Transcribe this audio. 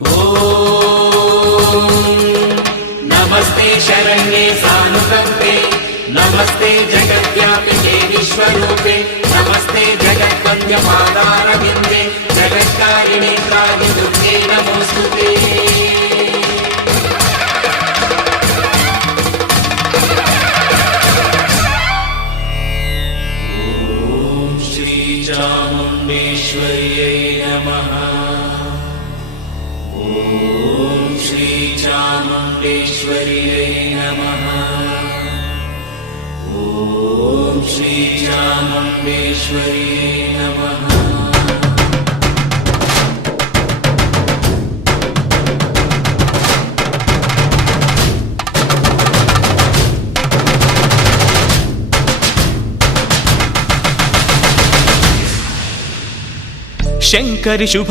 ॐ नमस्ते शरण्ये सानुकम्पे नमस्ते जगद्व्यापिके विश्वरूपे नमस्ते जगद्वन्द्यपादारविन्दे जगत्कारिणे कारिदुर्गे नमोऽस्तुते। ॐ श्रीचामुण्डेश्वर्यै नमः। ॐ श्रीचामुण्डेश्वर्यै नमः। ॐ श्रीचामुण्डेश्वर्यै नमः। शंकरि शुभ